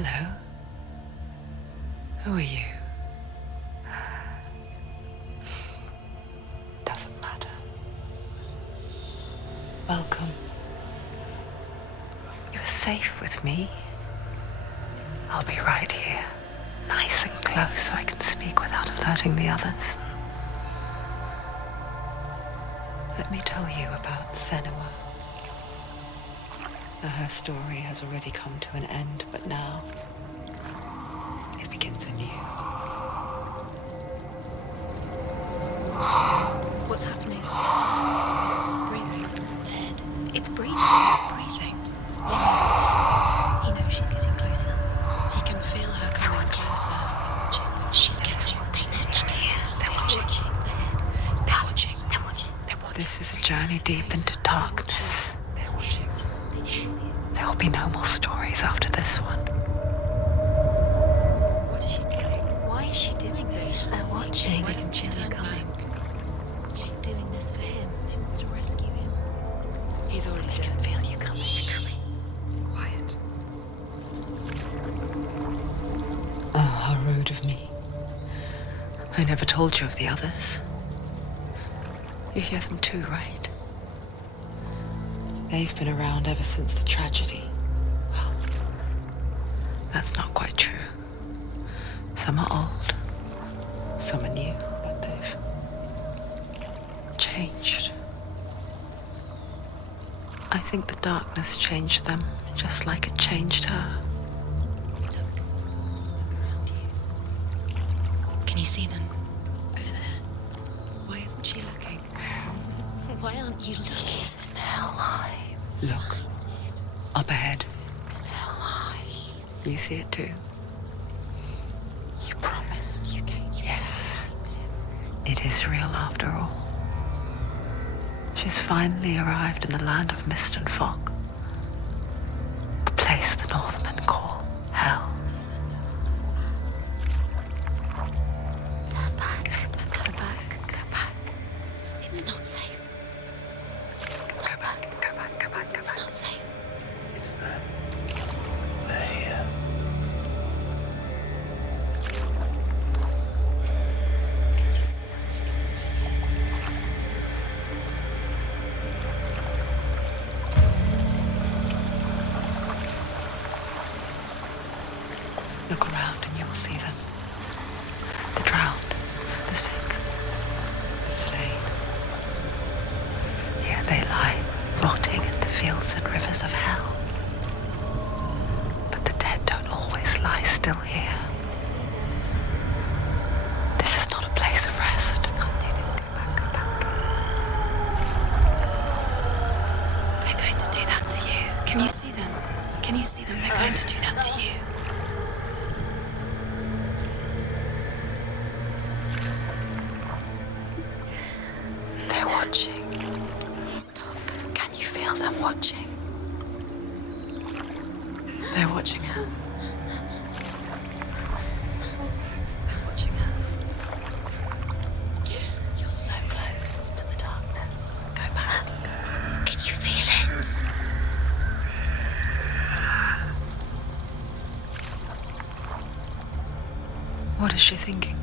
Hello. Who are you? Doesn't matter. Welcome. You're safe with me. I'll be right here, nice and close so I can speak without alerting the others. Let me tell you about Senua. Now, her story has already come to an end, but now it begins anew. What's happening? It's breathing. Dead. It's breathing. It's breathing. He knows she's getting closer. He can feel her coming closer. She's getting closer. They're watching. They're watching. They're watching. They're watching. This is a journey deep into darkness. They're watching. There'll be no more stories after this one. What is she doing? Why is she doing this? They're watching. Why doesn't she know they're coming? She's doing this for him. She wants to rescue him. He's already dead. I can feel you coming. You're coming. Quiet. Oh, how rude of me. I never told you of the others. You hear them too, right? They've been around ever since the tragedy. Well, that's not quite true. Some are old, some are new, but they've changed. I think the darkness changed them, just like it changed her. Look around you. Can you see them? Over there. Why isn't she looking? Why aren't you looking? He's in Hellheim. Look, up ahead. In Hellheim. You see it too? You promised you came. Yes. It is real after all. She's finally arrived in the land of mist and fog. The place the Northmen call Hell. Turn back. Go back. Go back. It's not safe. Go back, go back, go back, go It's back. not safe. It's them. They're here. You see them? You can see it. Look around and you will see them. The drowned, the sick, the slain. Here they lie, rotting in the fields and rivers of hell. But the dead don't always lie still here. You see them? This is not a place of rest. You can't do this. Go back. Go back. They're going to do that to you. Can you see them? Can you see them? They're going to do that to you. They're watching. Stop. Can you feel them watching? They're watching her. They're watching her. You're so close to the darkness. Go back. Can you feel it? What is she thinking?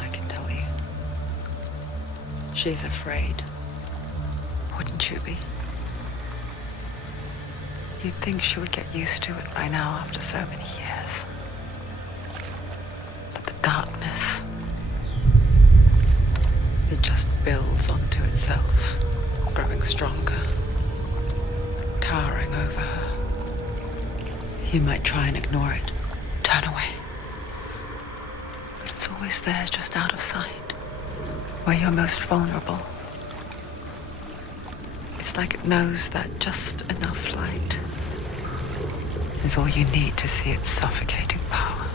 I can tell you. She's afraid. Wouldn't you be? You'd think she would get used to it by now after so many years. But the darkness, it just builds onto itself, growing stronger, towering over her. You might try and ignore it, turn away. But it's always there, just out of sight, where you're most vulnerable. It's like it knows that just enough light is all you need to see its suffocating power.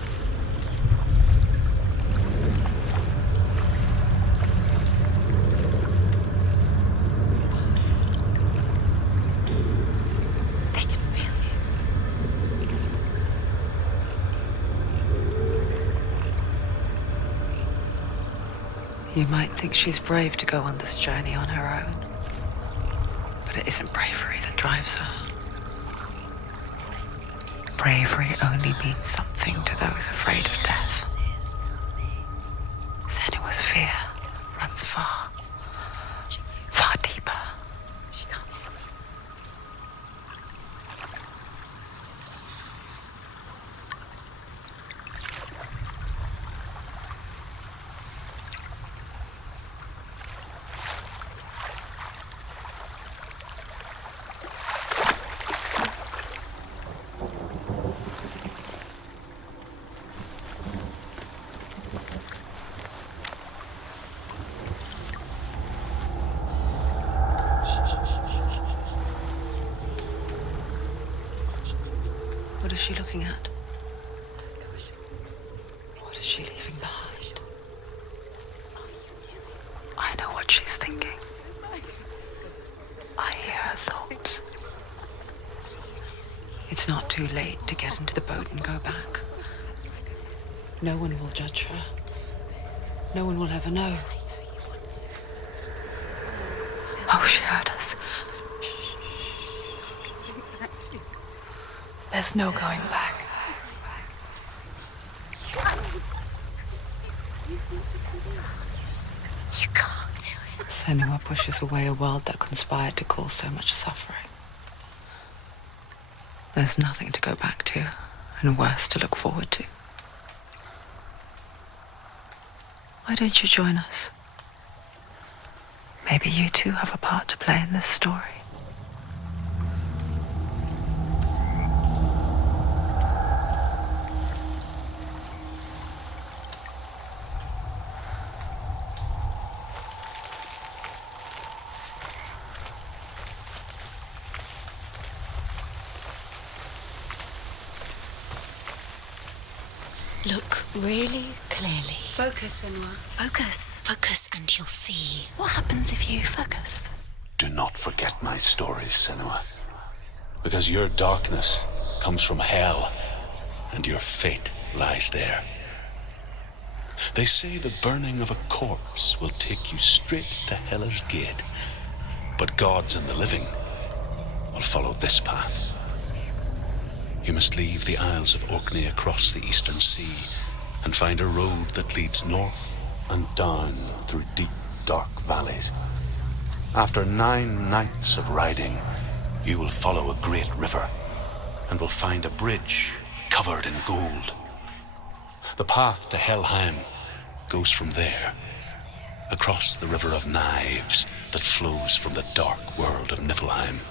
They can feel you. You might think she's brave to go on this journey on her own, but it isn't bravery that drives her. bravery only means something to those afraid of death. Senua's fear runs far, far deeper. What is she looking at? What is she leaving behind? I know what she's thinking. I hear her thoughts. It's not too late to get into the boat and go back. No one will judge her. No one will ever know. Oh, she heard us. There's no going back. You can't do it. Senua pushes away a world that conspired to cause so much suffering. There's nothing to go back to, and worse to look forward to. Why don't you join us? Maybe you too have a part to play in this story. Look really clearly. Focus, Senua. Focus, and you'll see. What happens if you focus? Do not forget my stories, Senua. Because your darkness comes from hell, and your fate lies there. They say the burning of a corpse will take you straight to Hela's gate, but gods and the living will follow this path. You must leave the Isles of Orkney across the eastern sea and find a road that leads north and down through deep, dark valleys. After 9 nights of riding, you will follow a great river and will find a bridge covered in gold. The path to Hellheim goes from there, across the river of knives that flows from the dark world of Niflheim.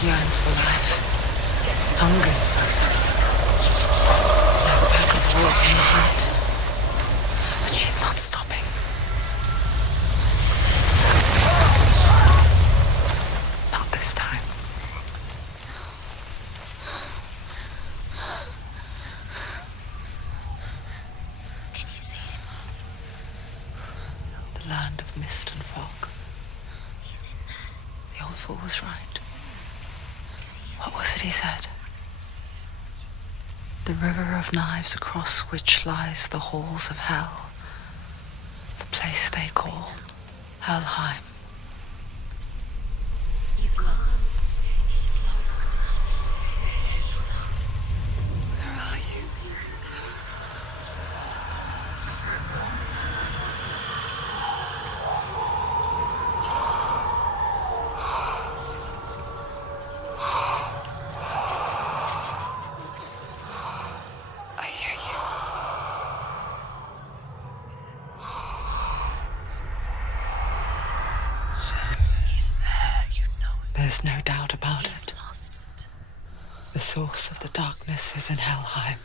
Yearns for life, hungers. That pack of wolves in the heart. But she's not stopping. Not this time. Can you see it? The land of mist and fog. He's in there. The old fool was right. I see him. What was it he said? The river of knives across which lies the halls of hell. The place they call Hellheim. He's lost. He's lost. Where are you? I hear you. There's no doubt about He's it. lost. The source of the darkness is in Hellheim,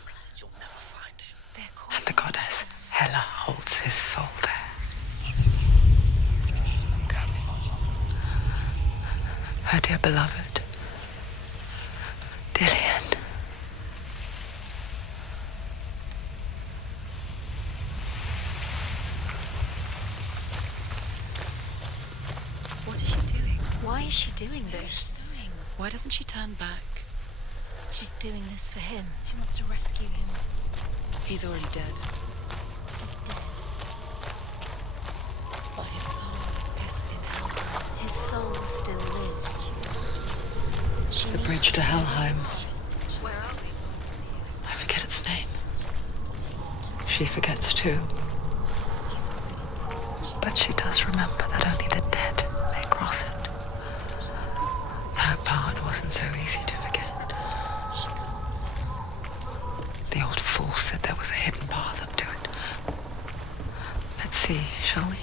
and the goddess Hela holds his soul there. Her dear beloved, Dillian. What is she doing? Why is she doing this? Why doesn't she turn back? She's doing this for him. She wants to rescue him. He's already dead. He's dead. But his soul is in Hellheim. His soul still lives. She The needs bridge to see Hellheim. this. Where are we? I forget its name. She forgets too. He's already dead. But she does remember that only the dead may cross it. That part wasn't so easy to forget. The old fool said there was a hidden path up to it. Let's see, shall we?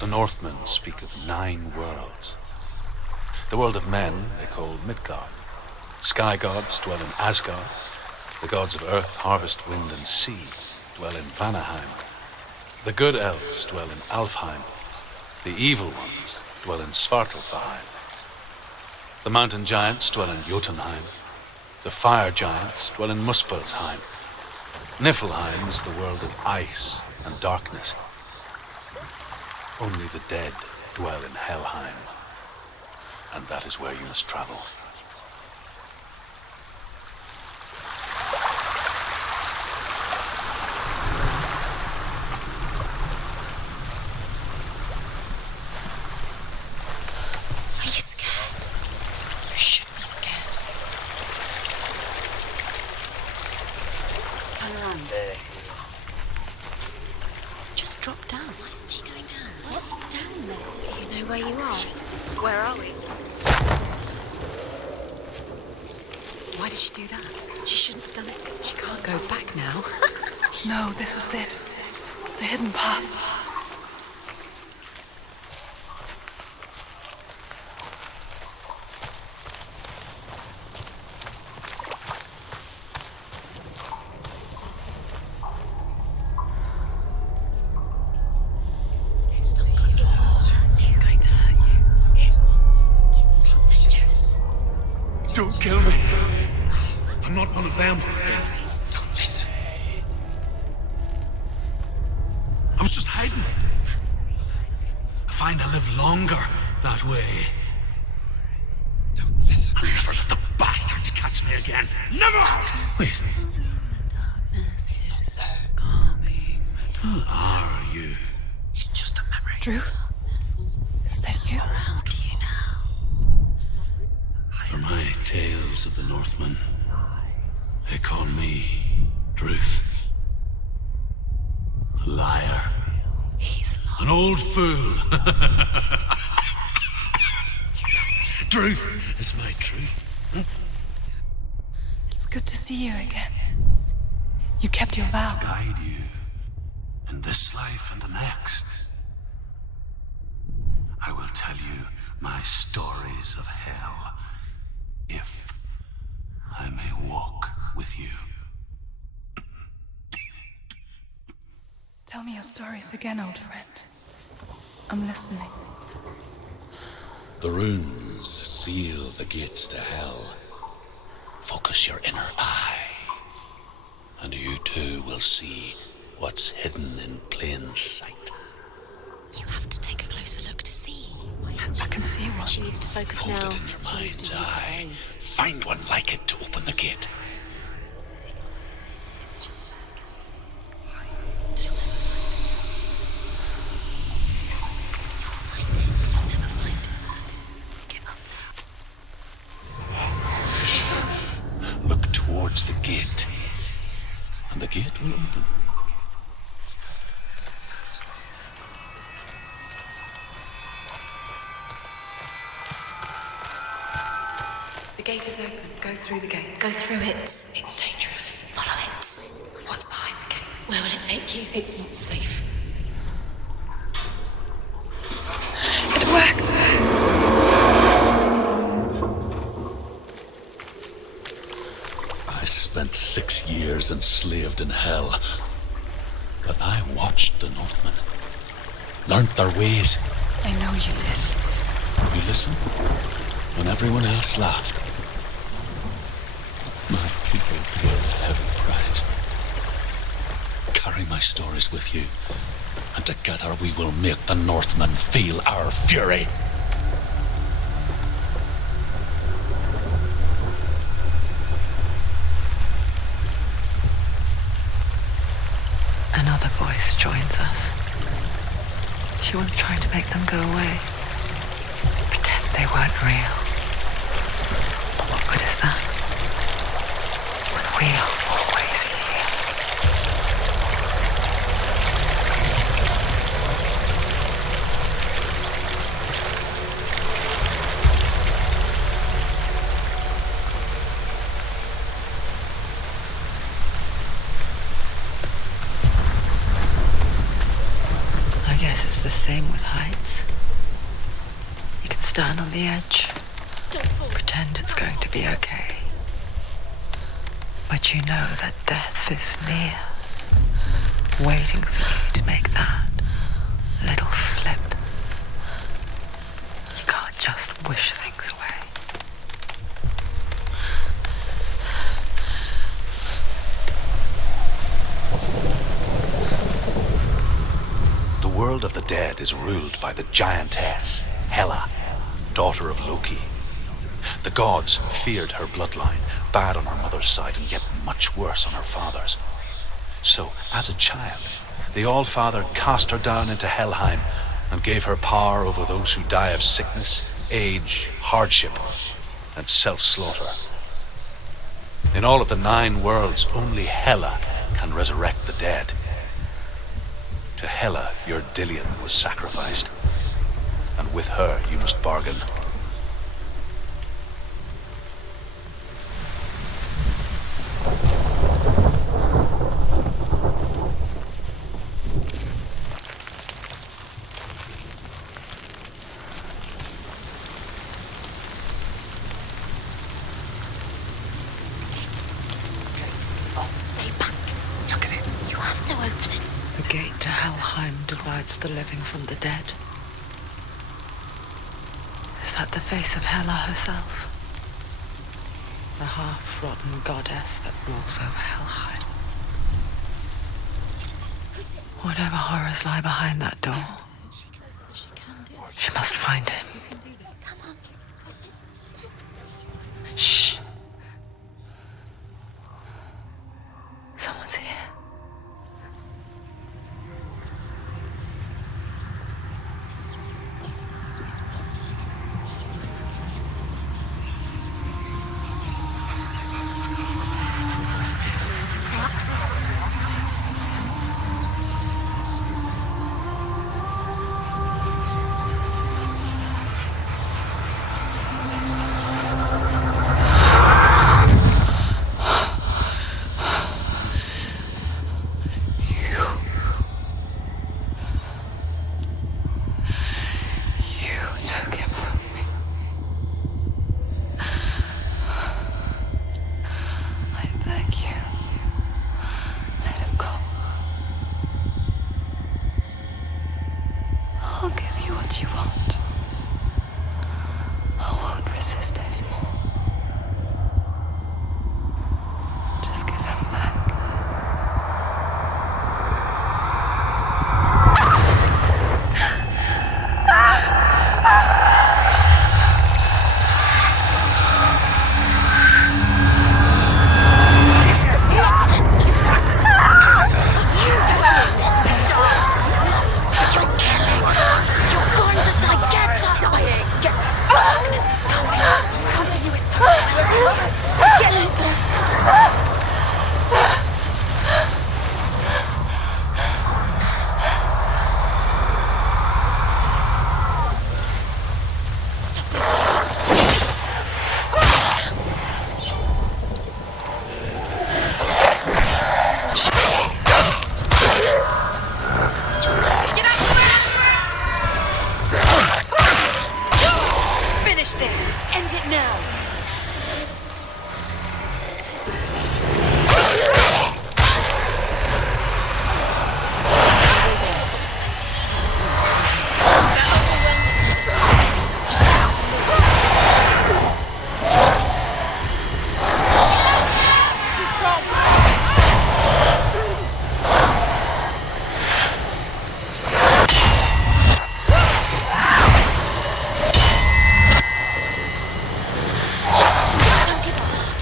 The Northmen speak of 9 worlds. The world of men they call Midgard. Sky gods dwell in Asgard. The gods of earth, harvest, wind, and sea dwell in Vanaheim. The good elves dwell in Alfheim. The evil ones dwell in Svartalfheim. The mountain giants dwell in Jotunheim. The fire giants dwell in Muspelheim. Niflheim is the world of ice and darkness. Only the dead dwell in Helheim, and that is where you must travel. Are you scared? You should be scared. Turn around. Just drop down. Why isn't she going down? What's down there? Do you know where you are? Where are we? Why did she do that? She shouldn't have done it. She can't go back now. No, this is it. The hidden path. He's going to hurt you. It's dangerous. Don't kill me. I'm not one of them. Don't listen. I was just hiding. I find I live longer that way. Don't listen. I'll never let the bastards catch me again. Never! Wait, who are you? It's just a memory. Drew? Is that you? How do you know? For my tales of the Northmen, they call me Druth. A liar. He's lost. An old fool. Druth is my truth. It's good to see you again. You kept your vow. Guide you in this life and the next. I will tell you my stories of hell, if I may walk with you. Tell me your stories again, old friend. I'm listening. The runes seal the gates to hell. Focus your inner eye, and you too will see what's hidden in plain sight. You have to take a closer look to see. I can see one. She needs to focus Hold now. it in your She needs mind's to use her eye. eyes. Find one like it to open the gate. It's just Look towards the gate, and the gate will open. The gate is open. Go through the gate. go through it. It's dangerous. Follow it. What's take you. It's not safe. It worked. I spent 6 years enslaved in hell, but I watched the Northmen, learnt their ways. I know you did. You listened when everyone else laughed. My people paid a heavy price. Carry my stories with you, and together we will make the Northmen feel our fury. Another voice joins us. She once tried to make them go away. Pretend they weren't real. But what good is that? When we are always here. I guess it's the same with heights. You can stand on the edge, pretend it's going to be okay. But you know that death is near, waiting for you to make that little slip. You can't just wish things away. The world of the dead is ruled by the giantess, Hela, daughter of Loki. The gods feared her bloodline, bad on her mother's side and yet much worse on her father's. So, as a child, the Allfather cast her down into Helheim and gave her power over those who die of sickness, age, hardship, and self-slaughter. In all of the 9 worlds, only Hela can resurrect the dead. To Hela, your Dillion was sacrificed, and with her you must bargain. Stay back. Look at it. You have to open it. The gate to Helheim divides the living from the dead. Is that the face of Hela herself? The half-rotten goddess that rules over Helheim. Whatever horrors lie behind that door, she must find him. Shh. Someone's here.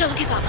Don't give up.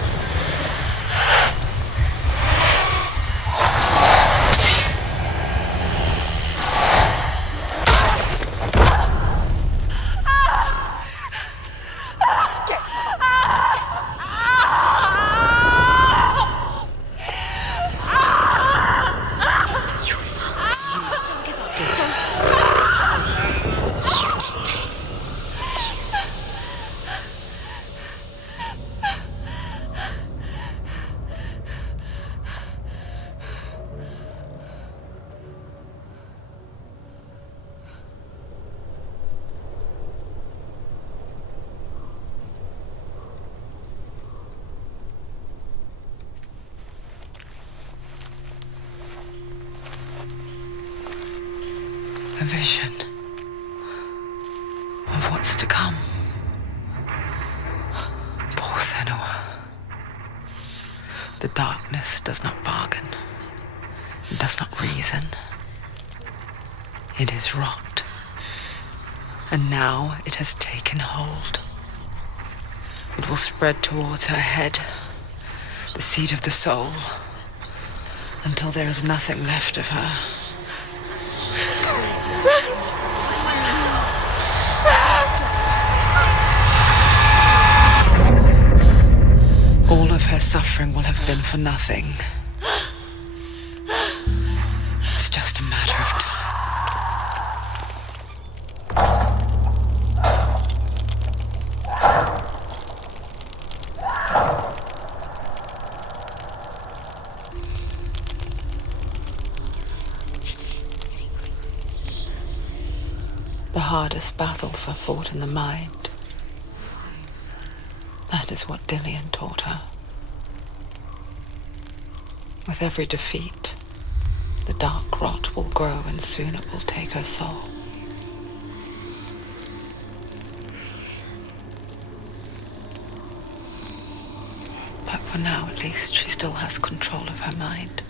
A vision of what's to come. Poor Senua. The darkness does not bargain. It does not reason. It is rot. And now it has taken hold. It will spread towards her head, the seat of the soul, until there is nothing left of her. All of her suffering will have been for nothing. It's just a matter of time. The hardest battles are fought in the mind. That is what Dillian taught her. With every defeat, the dark rot will grow and soon it will take her soul. But for now, at least, she still has control of her mind.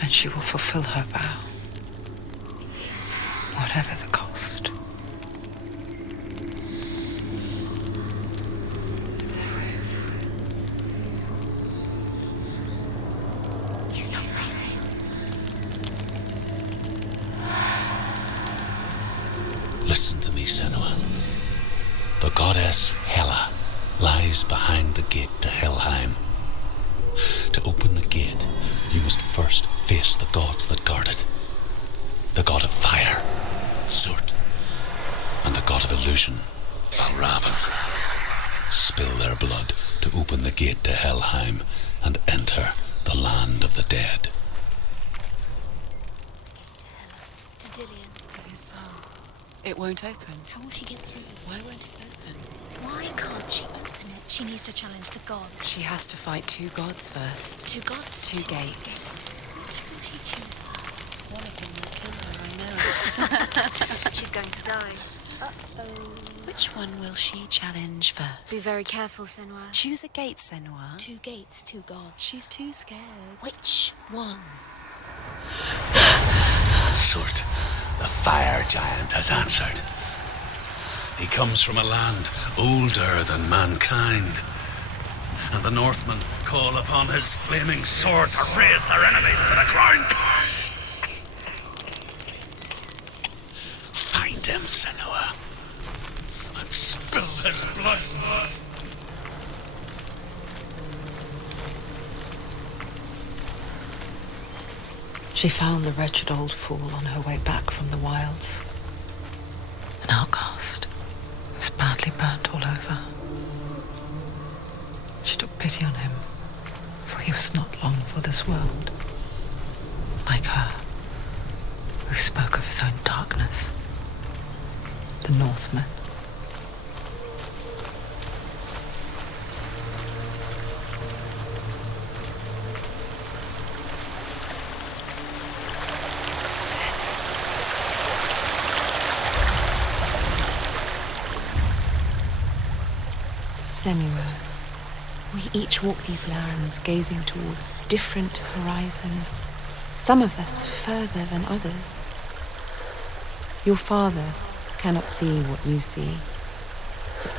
And she will fulfill her vow, whatever the cost. He's not right. Listen to me, Senua. The goddess Hela lies behind the gate to Hellheim. To open the gate, you must first face the gods that guard it. The god of fire, Surt, and the god of illusion, Valravan. Spill their blood to open the gate to Hellheim and enter the land of the dead. To Dillian. To his soul. It won't open. How will she get through? Why won't it open? Why can't she open it? She needs to challenge the gods. She has to fight two gods first. Two gods? Two gates. What will she choose first? One of them will kill her, I know. She's going to die. Which one will she challenge first? Be very careful, Senua. Choose a gate, Senua. Two gates, two gods. She's too scared. Which one? Surt, the fire giant, has answered. He comes from a land older than mankind, and the Northmen call upon his flaming sword to raise their enemies to the ground. Find him, Senua, and spill his blood. She found the wretched old fool on her way back from the wilds. An outcast. He was badly burnt all over. She took pity on him, for he was not long for this world. Like her, who spoke of his own darkness. The Northmen. Senua, we each walk these lands gazing towards different horizons, some of us further than others. Your father cannot see what you see.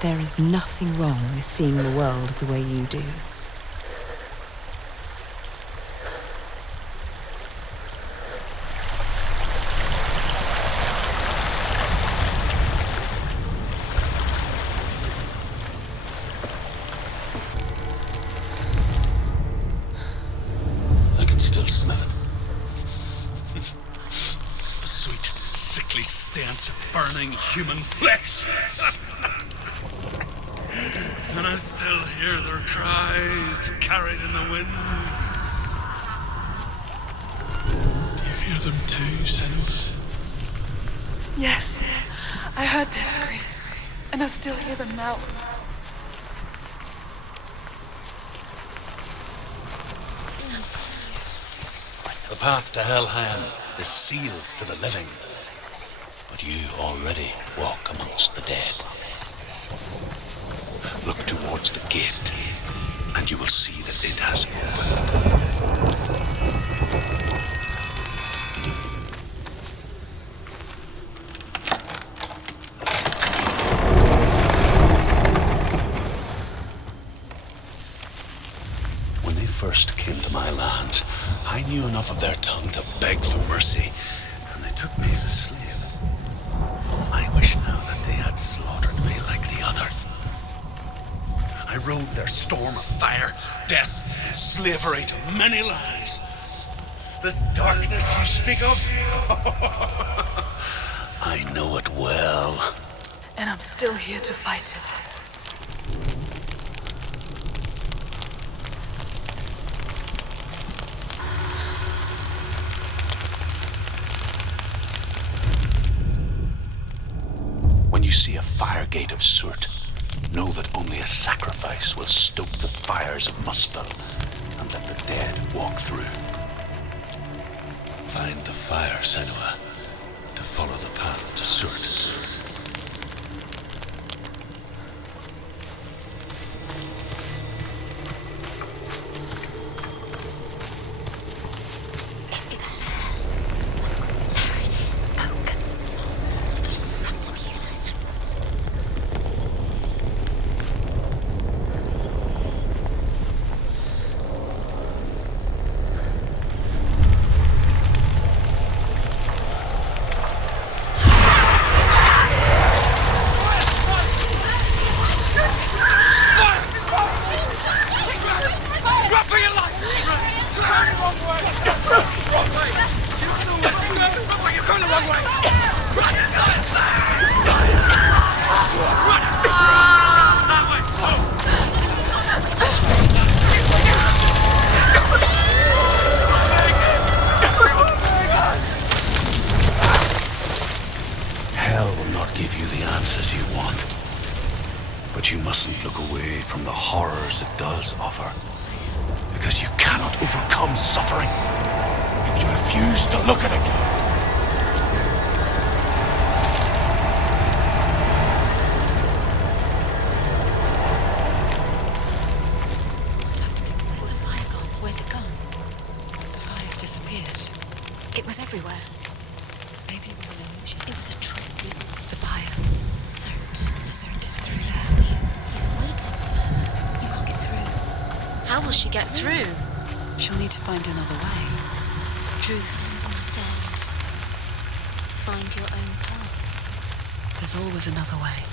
There is nothing wrong with seeing the world the way you do. I can still smell it. The sweet, sickly stench of burning human flesh. And I still hear their cries carried in the wind. Do you hear them too, Senua? Yes, I heard their screams, and I still hear them now. The path to Hellheim is sealed to the living, but you already walk amongst the dead. Look towards the gate, and you will see that it has opened. When they first came to my lands, I knew enough of their tongue to beg for mercy, and they took me as a slave. I wish now that they had slaughtered me like the others. I rode their storm of fire, death, and slavery to many lands. This darkness you speak of, I know it well. And I'm still here to fight it. When you see a fire gate of soot, know that only a sacrifice will stoke the fires of Muspel and let the dead walk through. Find the fire, Senua, to follow the path to soot. Hell will not give you the answers you want. But you mustn't look away from the horrors it does offer. Because you cannot overcome suffering if you refuse to look at it. What's happening? Where's the fire gone? Where's it gone? The fire's disappeared. It was everywhere. Maybe it was an illusion. It was a trick. It's the buyer. Cert is through there. He's waiting for her. You can't get through. How will she get through? She'll need to find another way. Truth, sound. Find your own path. There's always another way.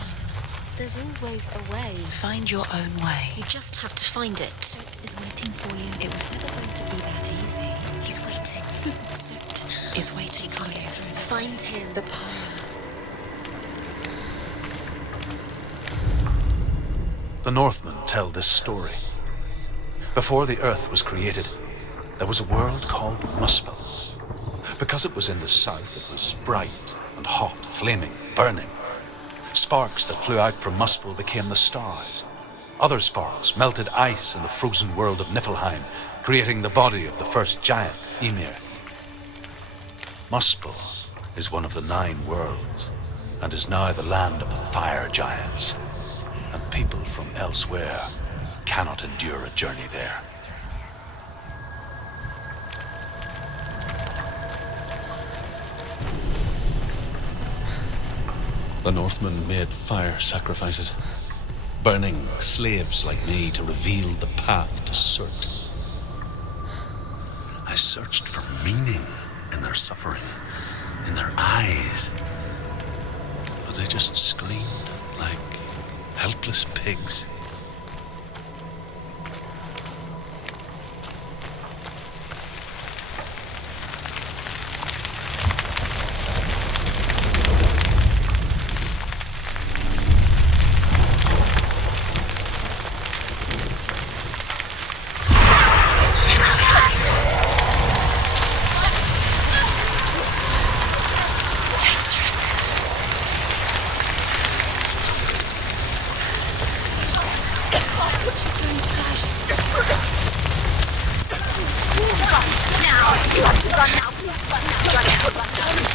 There's always a way. Find your own way. You just have to find it. Is waiting for you. It was never going to be that easy. He's waiting. Cert Is waiting for you. Find him. The power. The Northmen tell this story. Before the earth was created, there was a world called Muspel. Because it was in the south, it was bright and hot, flaming, burning. Sparks that flew out from Muspel became the stars. Other sparks melted ice in the frozen world of Niflheim, creating the body of the first giant, Ymir. Muspel is one of the 9 worlds, and is now the land of the fire giants. And people from elsewhere cannot endure a journey there. The Northmen made fire sacrifices. burning slaves like me to reveal the path to Surt. I searched for meaning in their suffering, in their eyes, but they just screamed like helpless pigs. She's going to die. She's still. Now! You have to run now. Please run now. Run now. Run now.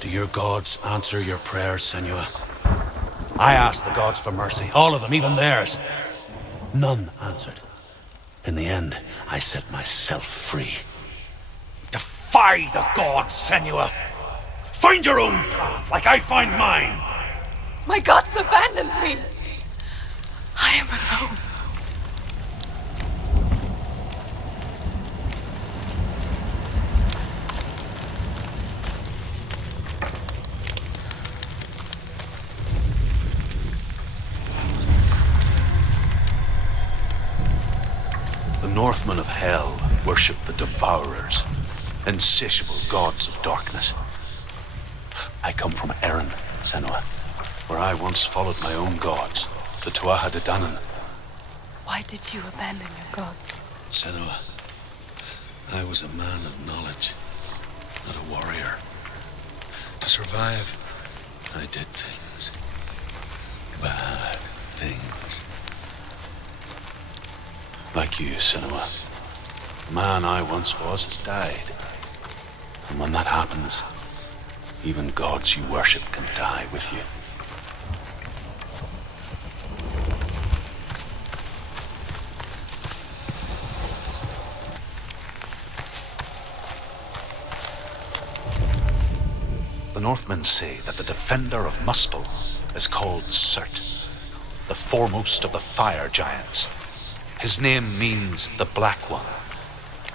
Do your gods answer your prayers, Senua? I asked the gods for mercy, all of them, even theirs. None answered. In the end, I set myself free. Defy the gods, Senua! Find your own path, like I find mine! My gods abandoned me. I am alone. The Northmen of Hell worship the Devourers, insatiable gods of darkness. I come from Erin, Senua, where I once followed my own gods, the Tuatha De Danann. Why did you abandon your gods? Senua, I was a man of knowledge, not a warrior. To survive, I did things. Bad things. Like you, Senua. The man I once was has died. And when that happens, even gods you worship can die with you. The Northmen say that the defender of Muspel is called Surt, the foremost of the fire giants. His name means the Black One,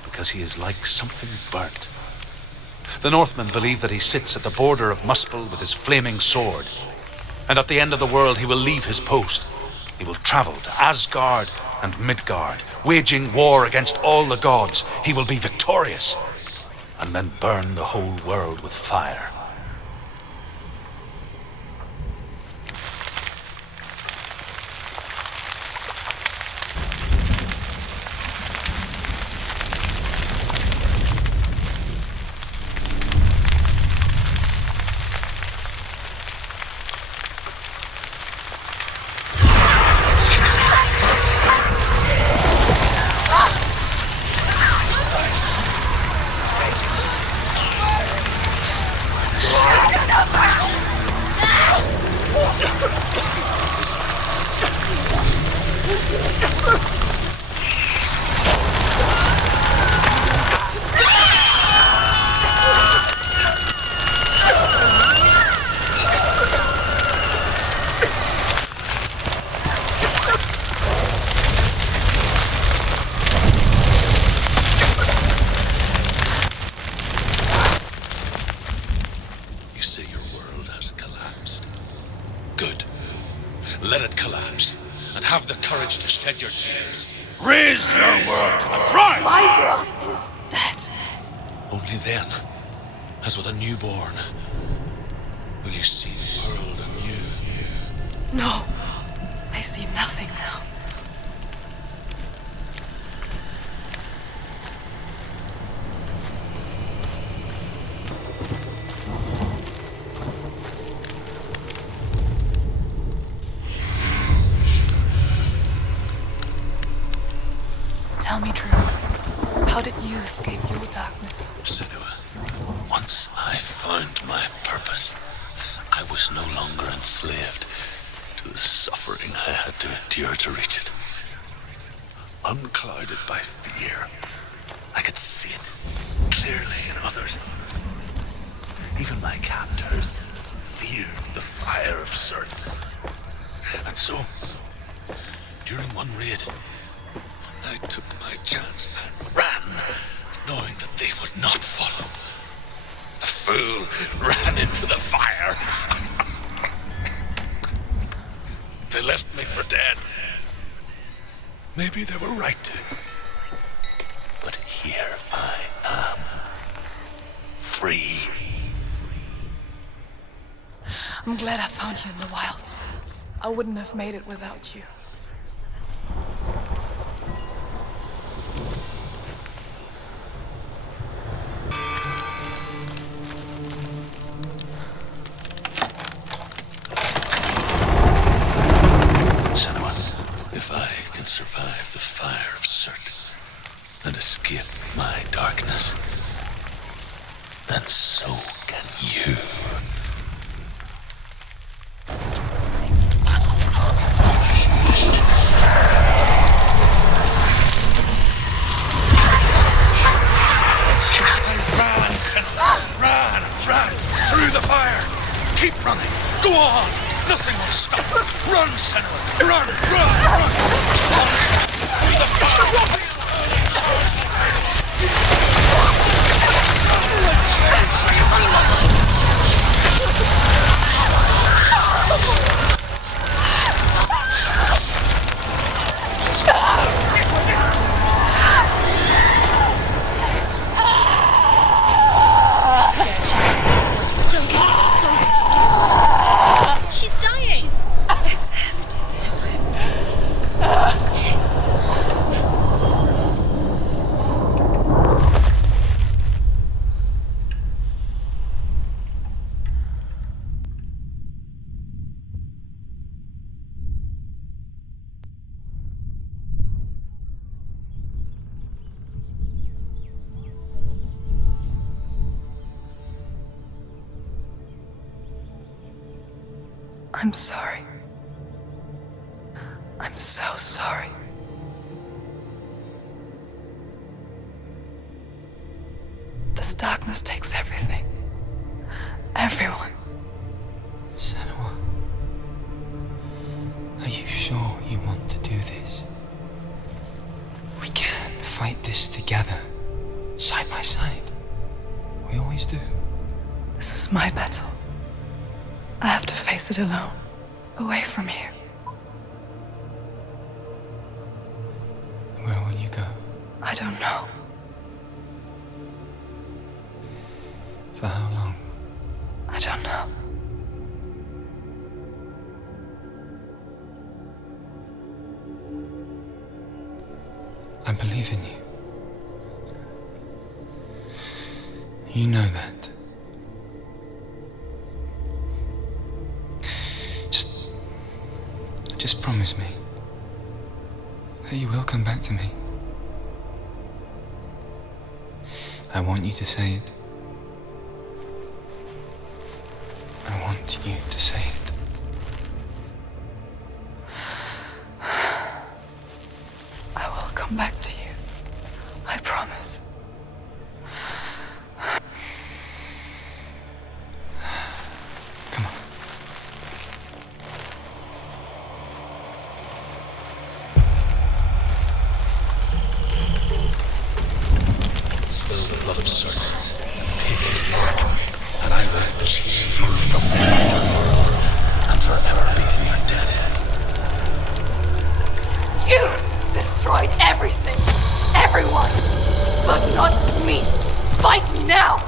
because he is like something burnt. The Northmen believe that he sits at the border of Muspel with his flaming sword, and at the end of the world he will leave his post. He will travel to Asgard and Midgard, waging war against all the gods. He will be victorious, and then burn the whole world with fire. Let it collapse, and have the courage to shed your tears. Raise your world to the prime! My world is dead. Only then, as with a newborn, will you see the world anew. No, I see nothing now. Tell me truth. How did you escape your darkness? Senua, once I found my purpose, I was no longer enslaved to the suffering I had to endure to reach it. Unclouded by fear, I could see it clearly in others. Even my captors feared the fire of certain. And so, during one raid, I took my chance and ran, knowing that they would not follow. The fool ran into the fire. They left me for dead. Maybe they were right to. But here I am, free. I'm glad I found you in the wilds. I wouldn't have made it without you. Senua, if I can survive the fire of Surt and escape my darkness, then so can you. Run, Senua! Run! Through the fire! Keep running! Go on! Nothing will stop! Run, Senua! Run! Through the fire! She's dying! It's empty. I'm sorry. I'm so sorry. This darkness takes everything. Everyone. Senua, are you sure you want to do this? We can fight this together, side by side. We always do. This is my battle. I have to face it alone, away from here. Where will you go? I don't know. For how long? I don't know. I believe in you. You know that. Just promise me that you will come back to me. I want you to say it. I want you to say it. I will come back to you. I promise. Come on. Spill the blood of Surt and take his blood, and I will cheer you from this world and forever be in your debt. You destroyed everything, everyone, but not me. Fight me now.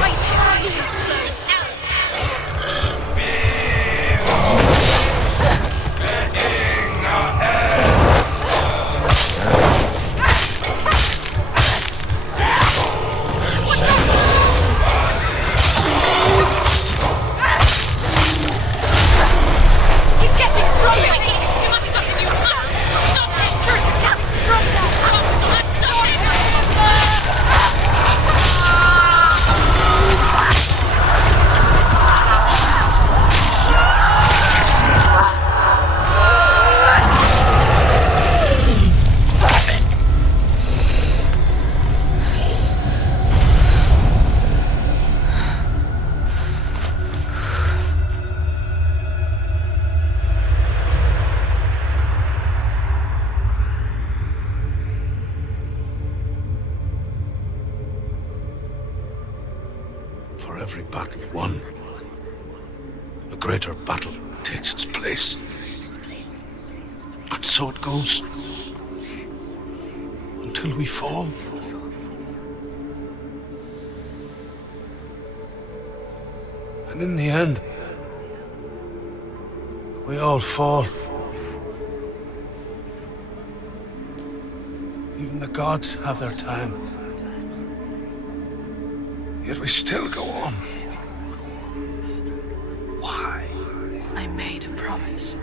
Right, you every battle won, a greater battle takes its place. And so it goes. Until we fall. And in the end, we all fall. Even the gods have their time. Yet we still go on. Why? I made a promise,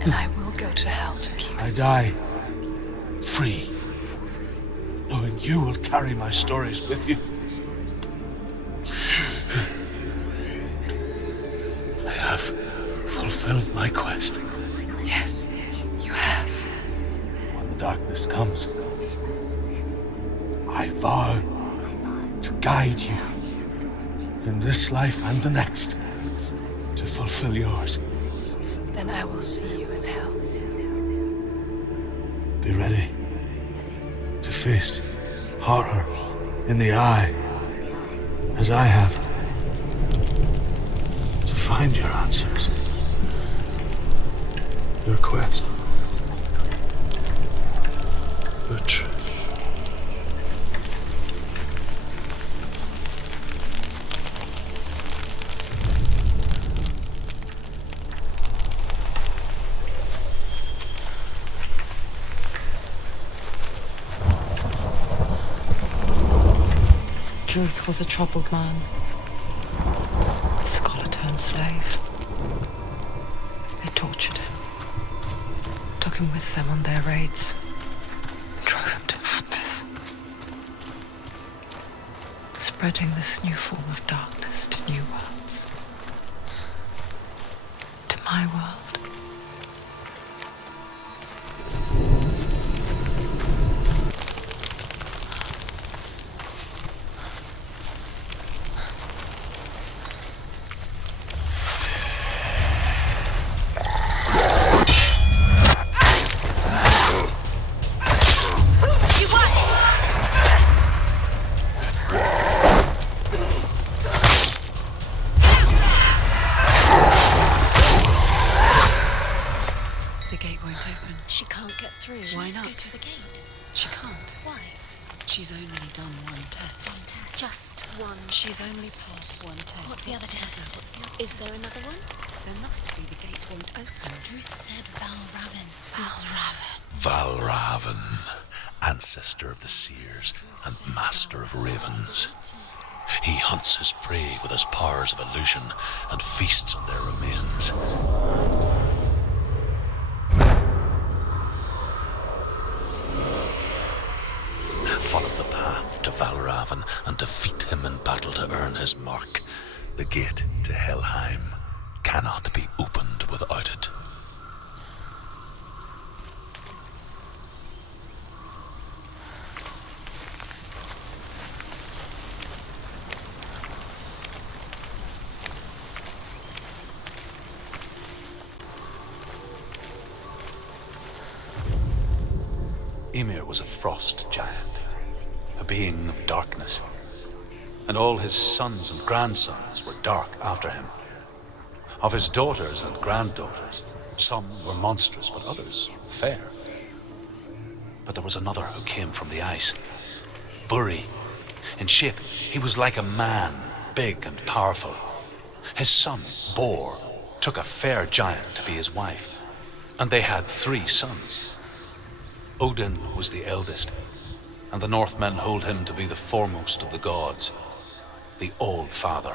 and I will go to hell to keep I it. die free, knowing you will carry my stories with you. I have fulfilled my quest. Yes, you have. When the darkness comes, I vow to guide you in this life and the next to fulfill yours. Then I will see you in hell. Be ready to face horror in the eye, as I have, to find your answers, your quest, your truth. Truth was a troubled man, a scholar turned slave. They tortured him, took him with them on their raids, drove him to madness, spreading this new form of darkness to new worlds, to my world. Why not? Go to the gate. She can't. Why? She's only done one test. Just one. She's only passed one test. What's the other test? Is there another one? There must be. The gate won't open. Ruth said Valravan. Valravan, ancestor of the seers and master of ravens. He hunts his prey with his powers of illusion and feasts on their remains. Follow the path to Valravan and defeat him in battle to earn his mark. The gate to Hellheim cannot be opened without it. Ymir was a frost giant, a being of darkness, and all his sons and grandsons were dark after him. Of his daughters and granddaughters, some were monstrous, but others fair. But there was another who came from the ice, Buri. In shape, he was like a man, big and powerful. His son, Bor, took a fair giant to be his wife, and they had 3 sons. Odin was the eldest, and the Northmen hold him to be the foremost of the gods, the All-Father.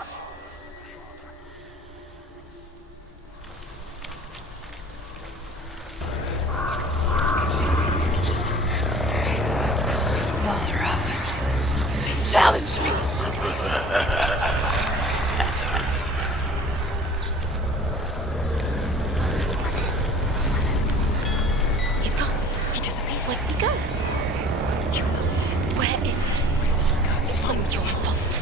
Valravan, challenge me. He's gone. He disappeared. Where did he go? Where is he? It's not your fault.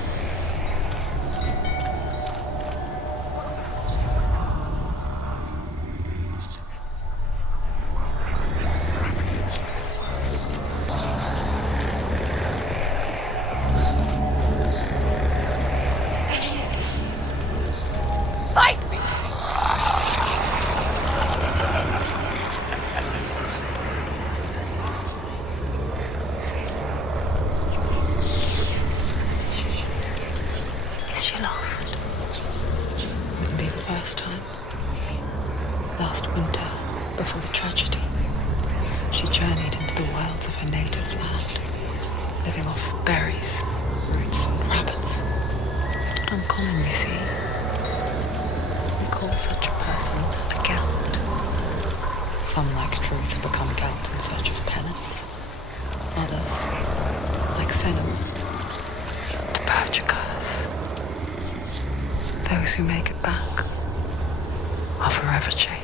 she journeyed into the wilds of her native land, living off berries, roots, and rabbits. It's not uncommon, you see. We call such a person a gelt. Some, like Truth, become gelt in search of penance. Others, like Senua, the purchasers. Those who make it back are forever changed.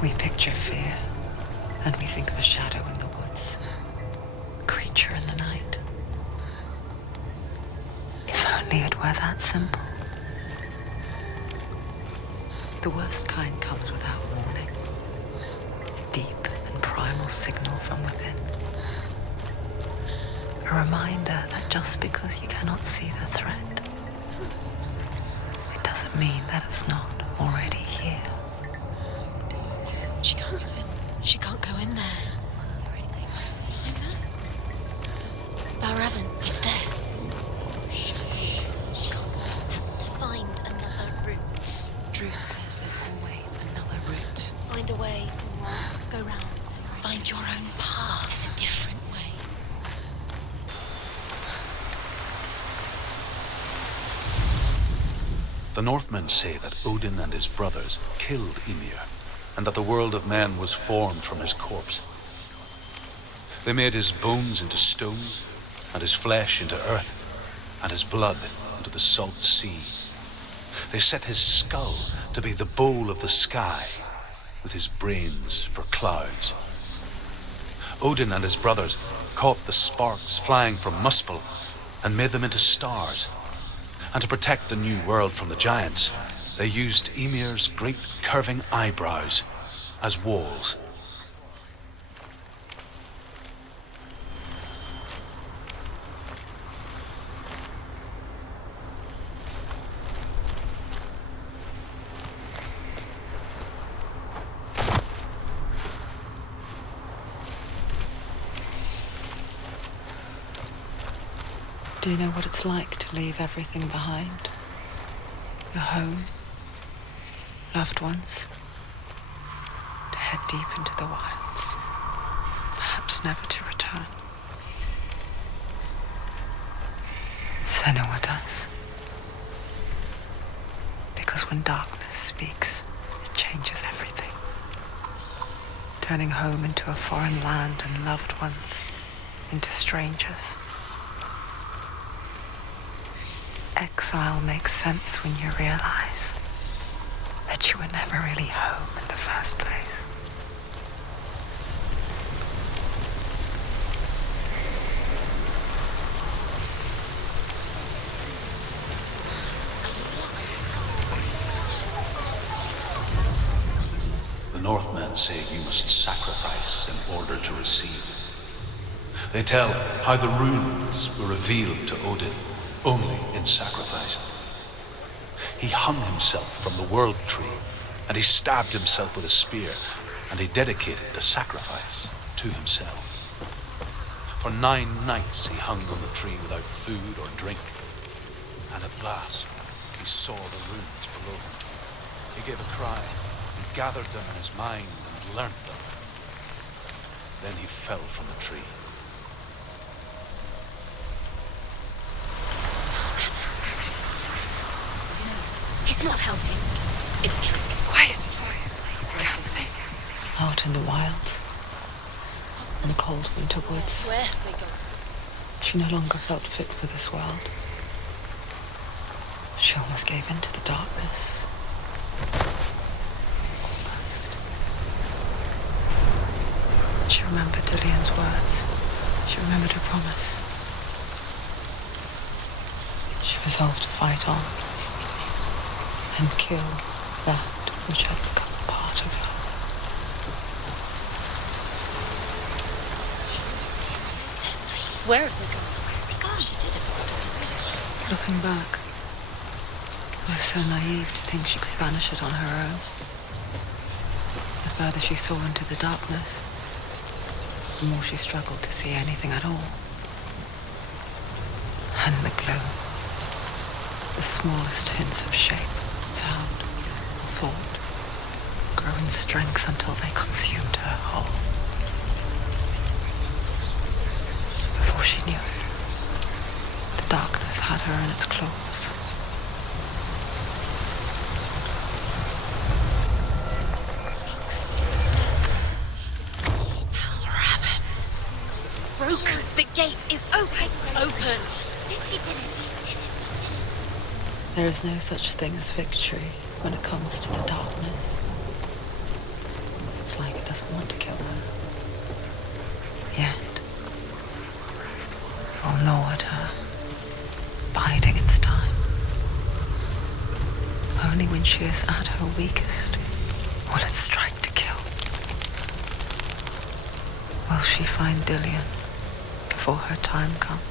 We picture fear, and we think of a shadow in the woods, a creature in the night. If only it were that simple. The worst kind comes without warning. A deep and primal signal from within. A reminder that just because you cannot see the threat, it doesn't mean that it's not already here. She can't get in. She can't go in there. Baravan, he's there. Shh. She has to find another route. Druth says there's always another route. Find a way, Senua. Go round. Find your own path. There's a different way. The Northmen say that Odin and his brothers killed Ymir, and that the world of men was formed from his corpse. They made his bones into stone, and his flesh into earth, and his blood into the salt sea. They set his skull to be the bowl of the sky, with his brains for clouds. Odin and his brothers caught the sparks flying from Muspel and made them into stars. And to protect the new world from the giants, they used Ymir's great curving eyebrows as walls. Do you know what it's like to leave everything behind? Your home, loved ones, to head deep into the wilds, perhaps never to return. Senua does. Because when darkness speaks, it changes everything, turning home into a foreign land and loved ones into strangers. Exile makes sense when you realize that you were never really home in the first place. The Northmen say you must sacrifice in order to receive. They tell how the runes were revealed to Odin only in sacrifice. He hung himself from the world tree, and he stabbed himself with a spear, and he dedicated the sacrifice to himself. For 9 nights he hung on the tree without food or drink, and at last he saw the runes below him. He gave a cry, and gathered them in his mind and learnt them. Then he fell from the tree. He's not helping. It's true. Quiet. I can't think. Out in the wilds, in the cold winter woods, Where have they gone? she no longer felt fit for this world. She almost gave in to the darkness. Almost. She remembered Dillian's words. She remembered her promise. She resolved to fight on and kill that which had become part of her. There's 3. Where have they gone? Where have they gone? She did it. Doesn't make it. Looking back, was so naive to think she could banish it on her own. The further she saw into the darkness, the more she struggled to see anything at all. And the gloom, the smallest hints of shape, sound, thought, grow in strength until they consumed her whole. Before she knew it, the darkness had her in its claws. Broken. The gate is open. Open. She did it. There is no such thing as victory when it comes to the darkness. It's like it doesn't want to kill her. Yet. It will gnaw at her, biding its time. Only when she is at her weakest will it strike to kill. Will she find Dillion before her time comes?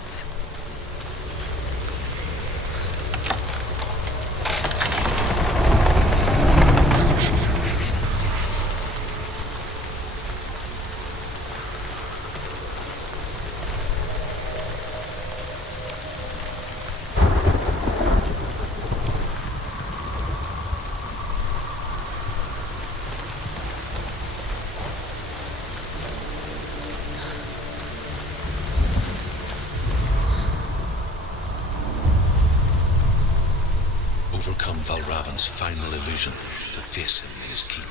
Overcome Valravan's final illusion to face him in his keep.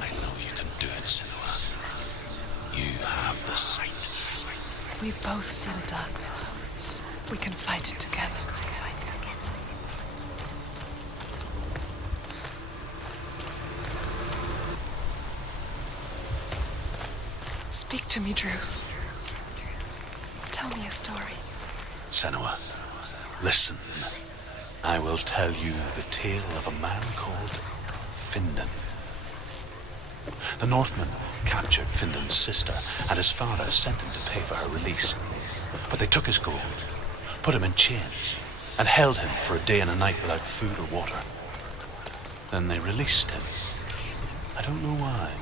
I know you can do it, Senua. You have the sight. We both see the darkness. We can fight it together. Speak to me, Druth. Tell me a story. Senua, listen. I will tell you the tale of a man called Findan. The Northmen captured Findan's sister, and his father sent him to pay for her release. But they took his gold, put him in chains, and held him for a day and a night without food or water. Then they released him. I don't know why.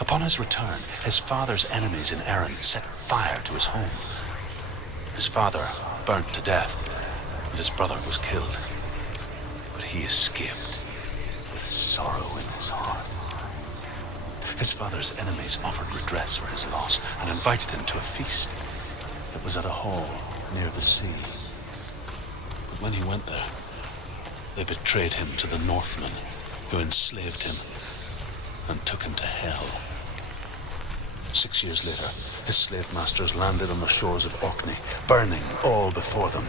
Upon his return, his father's enemies in Erin set fire to his home. His father burnt to death, and his brother was killed. But he escaped with sorrow in his heart. His father's enemies offered redress for his loss and invited him to a feast. It was at a hall near the sea. But when he went there, they betrayed him to the Northmen, who enslaved him and took him to hell. 6 years later, his slave masters landed on the shores of Orkney, burning all before them.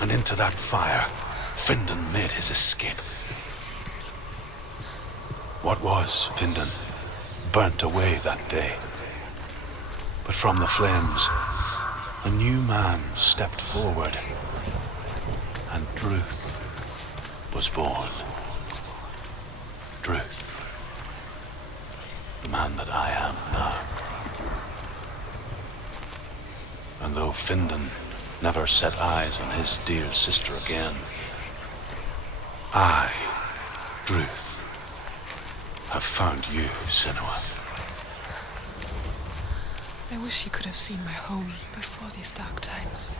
And into that fire, Findan made his escape. What was Findan burnt away that day. But from the flames, a new man stepped forward, and Druth was born. Druth. The man that I am now. And though Findan never set eyes on his dear sister again, I, Druth, have found you, Senua. I wish you could have seen my home before these dark times.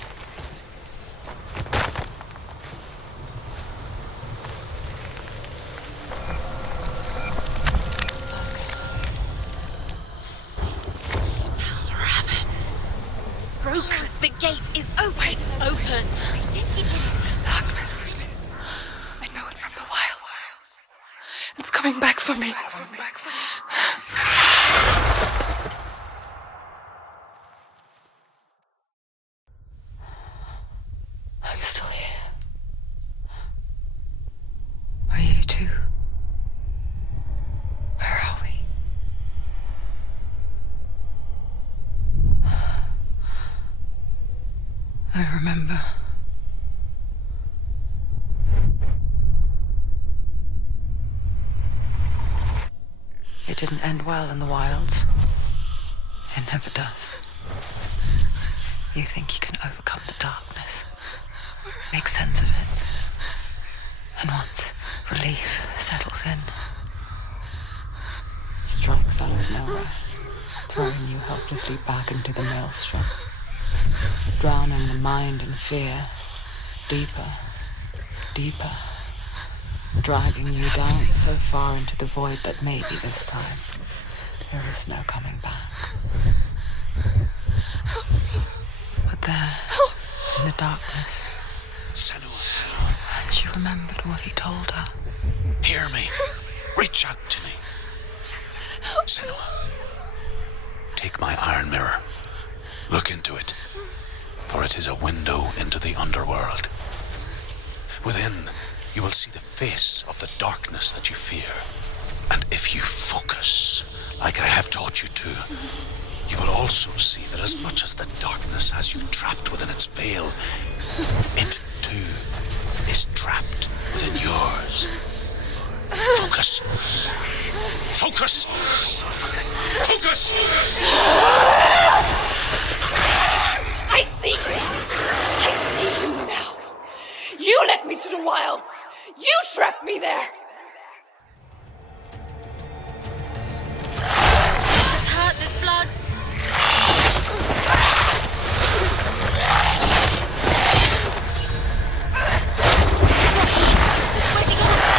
Broken. The gate is open. Open. This darkness. I know it from the wilds. It's coming back for me. I'm still here. Are you too? Where are we? I remember. It didn't end well in the wilds. It never does. You think you can overcome the darkness. Where make sense of it. And once relief settles in, it strikes out of nowhere, throwing you helplessly back into the maelstrom, drowning the mind in fear, deeper, deeper, dragging you down so far into the void that maybe this time there is no coming back. But there, in the darkness, Senua, and she remembered what he told her. hear me. Reach out to me. Senua, take my iron mirror. Look into it, for it is a window into the underworld. Within, you will see the face of the darkness that you fear. And if you focus, like I have taught you to, you will also see that as much as the darkness has you trapped within its veil, it too is trapped within yours. Focus. Focus. Focus. I see you. I see you now. You led me to the wilds. You trapped me there. This hurt, this blood. Where's he gone?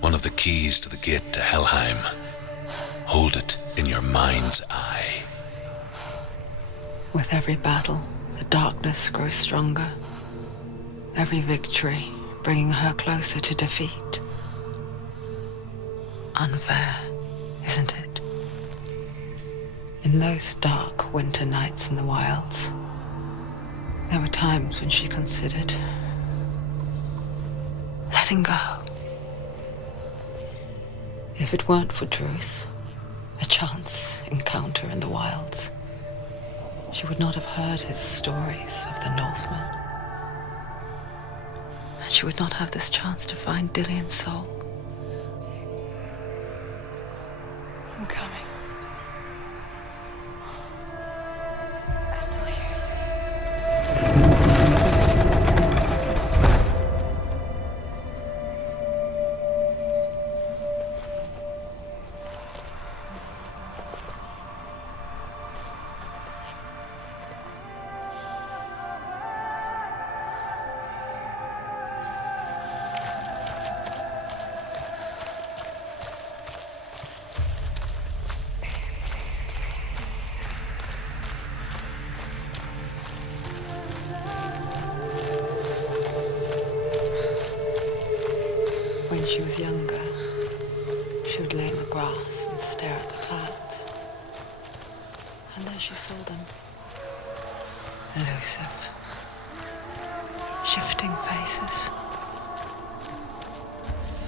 One of the keys to the gate to Hellheim. Hold it in your mind's eye. With every battle, the darkness grows stronger. Every victory bringing her closer to defeat. Unfair, isn't it? In those dark winter nights in the wilds, there were times when she considered letting go. If it weren't for truth, a chance encounter in the wilds, she would not have heard his stories of the Northmen. And she would not have this chance to find Dillion's soul. I'm coming. I still hear you. When she was younger, she would lay in the grass and stare at the clouds. And there she saw them. Elusive, shifting faces.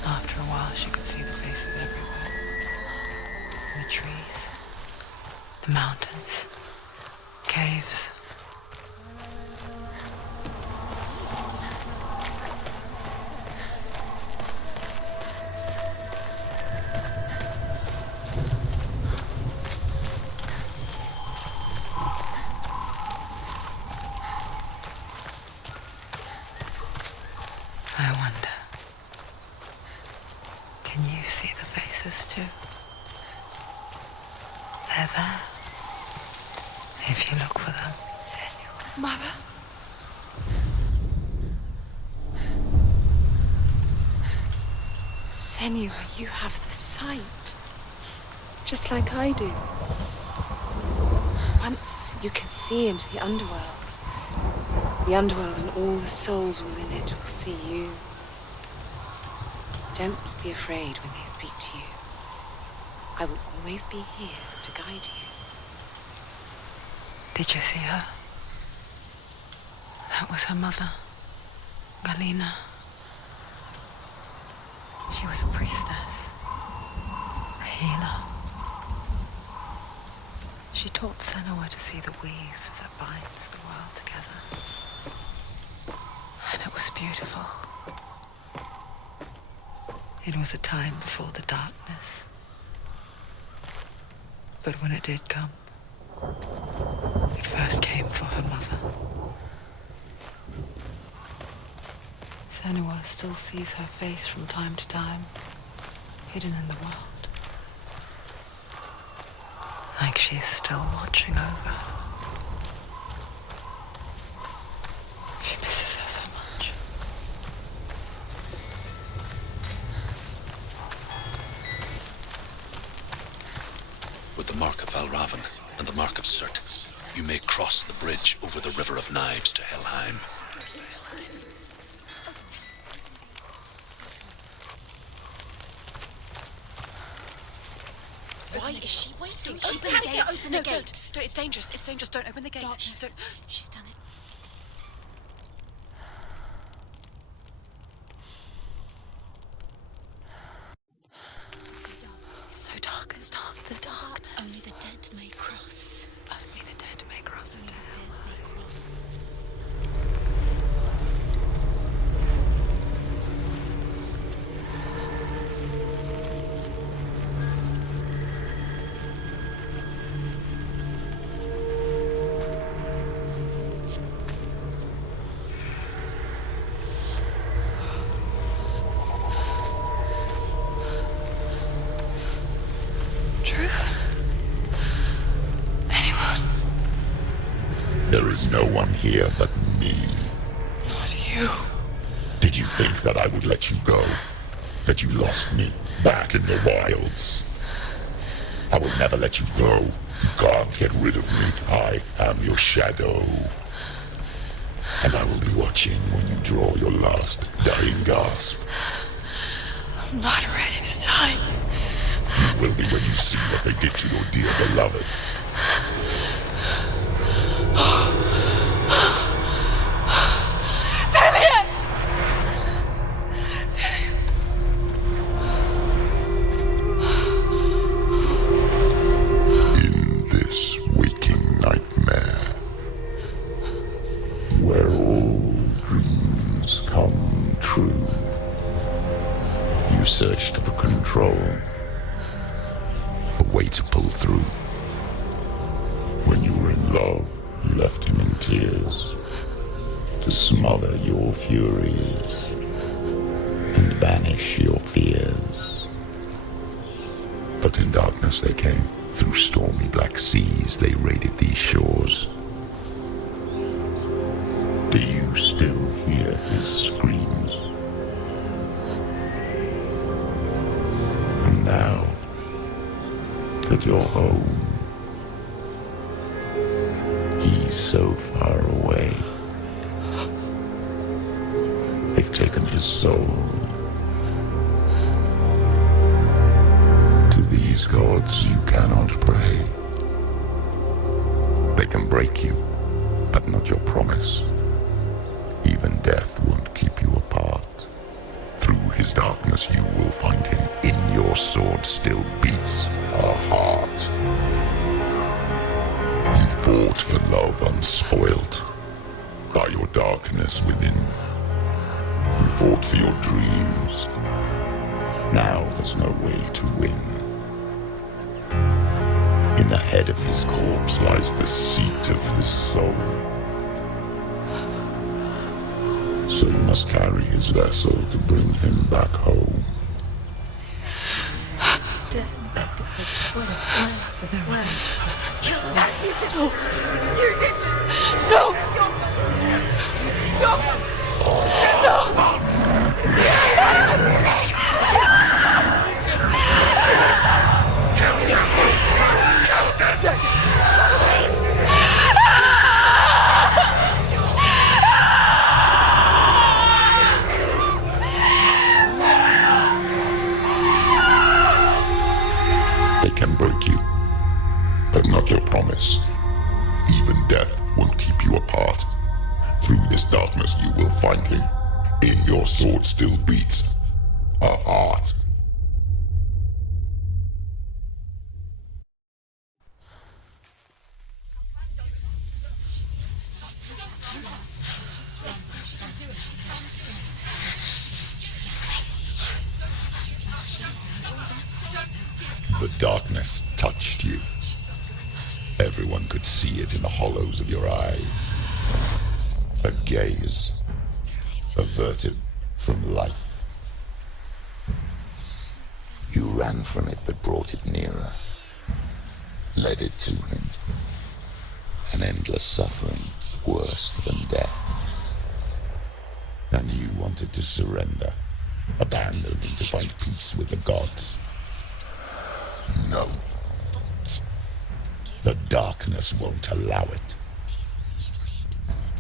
After a while, she could see the faces everywhere. In the trees, the mountains, caves. I wonder, can you see the faces too? They're there, if you look for them. Mother. Senua, you have the sight, just like I do. Once you can see into the underworld and all the souls within it will see you. Don't be afraid when they speak to you. I will always be here to guide you. Did you see her? That was her mother, Galina. She was a priestess, a healer. She taught Senua to see the weave that binds the world together. And it was beautiful. It was a time before the darkness. But when it did come, it first came for her mother. Senua still sees her face from time to time, hidden in the world. Like she's still watching over her. She misses her so much. With the mark of Valravan and the mark of Surt, you may cross the bridge over the River of Knives to Hellheim. Why is she waiting? Open the gate. Open the gate. No, it's dangerous. It's dangerous. Don't open the gate. Don't. She's done it. It's so dark. It's dark. The darkness. Only the dead may cross. Only the dead may cross into hell. There is no one here but me. Not you. Did you think that I would let you go? That you lost me back in the wilds? I will never let you go. You can't get rid of me. I am your shadow. And I will be watching when you draw your last dying gasp. I'm not ready to die. You will be when you see what they did to your dear beloved. In this waking nightmare, true. You searched for control, a way to pull through. When you were in love, you left him in tears to smother your furies and banish your fears. But in darkness they came, through stormy black seas they raided these shores. Do you still hear his screams? And now that you're home, he's so far away. They've taken his soul. To these gods you cannot pray. They can break you, but not your promise. Even death won't keep you apart. Through his darkness you will find him. In your sword still beats a heart. You fought for love unspoilt by your darkness within. You fought for your dreams. Now there's no way to win. In the head of his corpse lies the seat of his soul. So you must carry his vessel to bring him back home. You did this! No! They can break you, but not your promise. Even death won't keep you apart. Through this darkness you will find him. In your sword still beats a heart. The darkness touched you. Everyone could see it in the hollows of your eyes. A gaze averted from life. You ran from it but brought it nearer. Led it to him. An endless suffering worse than death. And you wanted to surrender. Abandon and to find peace with the gods. No. The darkness won't allow it.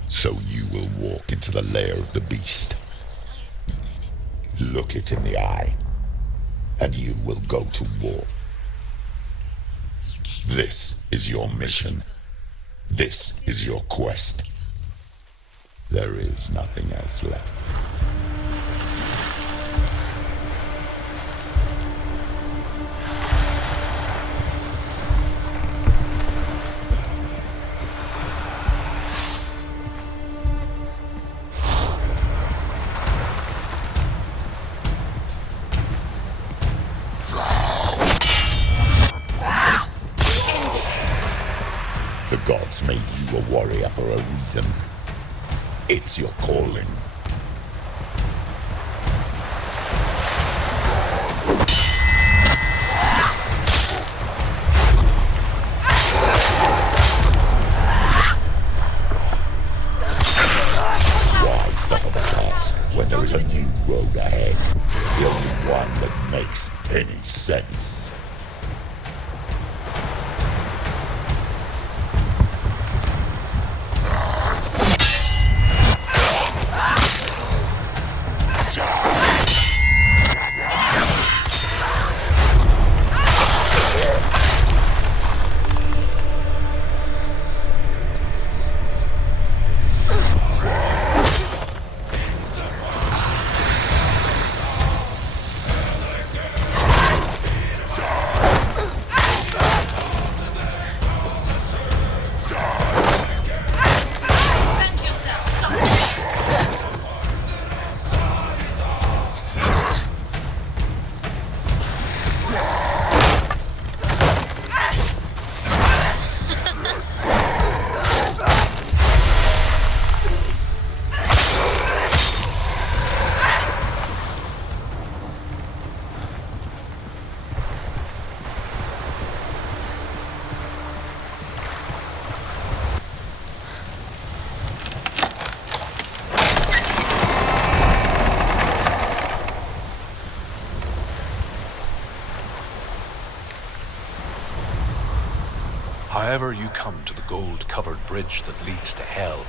So you will walk into the lair of the beast. Look it in the eye, and you will go to war. This is your mission. This is your quest. There is nothing else left. The gods made you a warrior for a reason. It's your calling. Why suffer the past when there is a new road ahead? The only one that makes any sense. ever you come to the gold-covered bridge that leads to hell,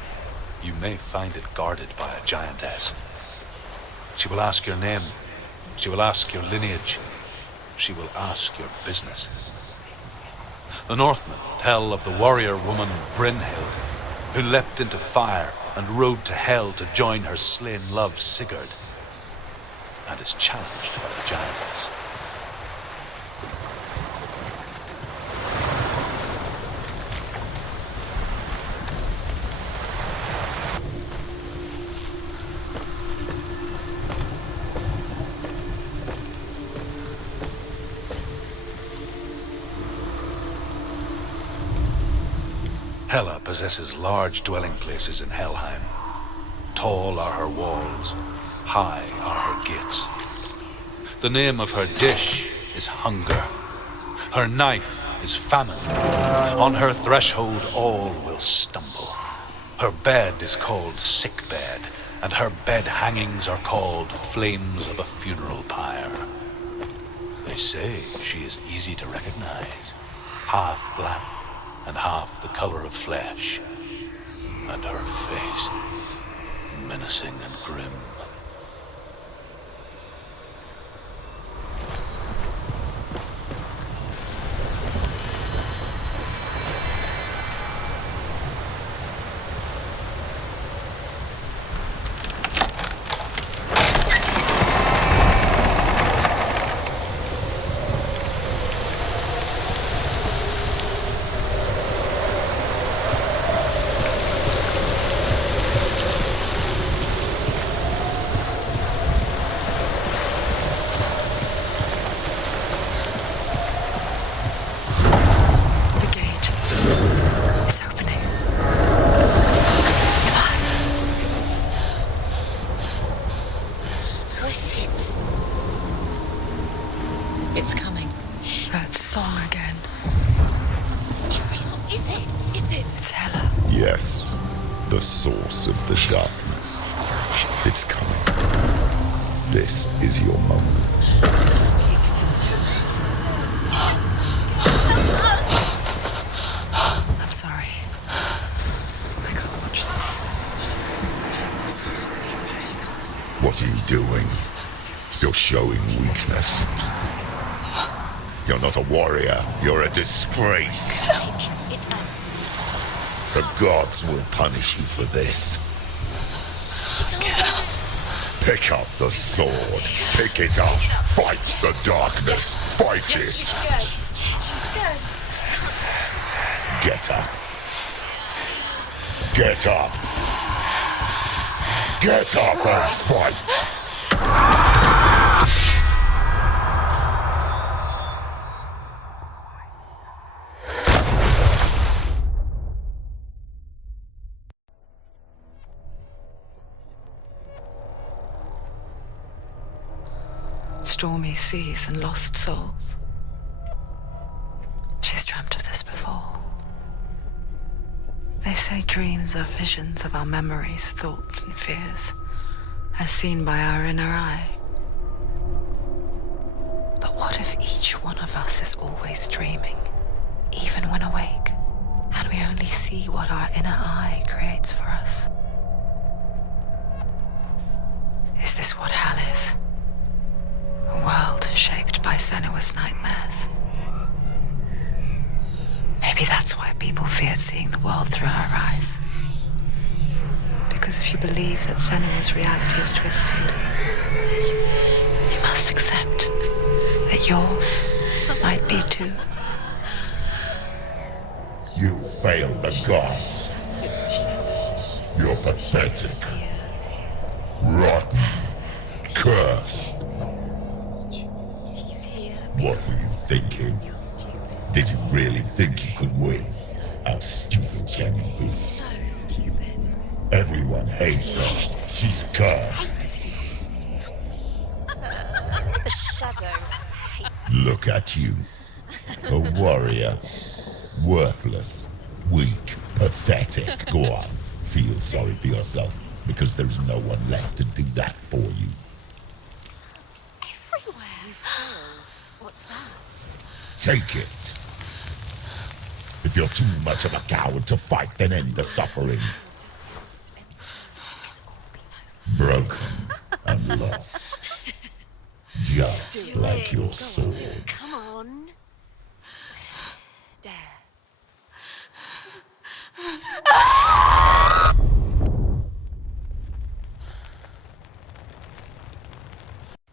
you may find it guarded by a giantess. She will ask your name. She will ask your lineage. She will ask your business. The Northmen tell of the warrior woman Brynhild, who leapt into fire and rode to hell to join her slain love Sigurd, and is challenged by the giantess. Hela possesses large dwelling places in Helheim. Tall are her walls, high are her gates. The name of her dish is hunger. Her knife is famine. On her threshold all will stumble. Her bed is called sick bed, and her bed hangings are called flames of a funeral pyre. They say she is easy to recognize, half black and half the color of flesh, and her face menacing and grim. Yes, the source of the darkness. It's coming. This is your moment. I'm sorry. I can't watch this. What are you doing? You're showing weakness. You're not a warrior. You're a disgrace. The gods will punish you for this. Get up. Pick up the sword. Pick it up. Fight the darkness. Fight it. She's scared. Get up. Get up. Get up and fight. Stormy seas and lost souls. She's dreamt of this before. They say dreams are visions of our memories, thoughts and fears, as seen by our inner eye. But what if each one of us is always dreaming, even when awake, and we only see what our inner eye creates for us? Is this what hell is? A world shaped by Senua's nightmares. Maybe that's why people feared seeing the world through her eyes. Because if you believe that Senua's reality is twisted, you must accept that yours might be too. You failed the gods. You're pathetic. Rotten. Cursed. What were you thinking? Did you really think you could win? How stupid can you be? So stupid. Everyone hates her. She's cursed. The shadow hates. Look at you. A warrior. Worthless. Weak. Pathetic. Go on. Feel sorry for yourself, because there is no one left to do that for you. Everywhere. You failed. What's that? Take it. If you're too much of a coward to fight, then end the suffering. Broken and lost. Just like your sword.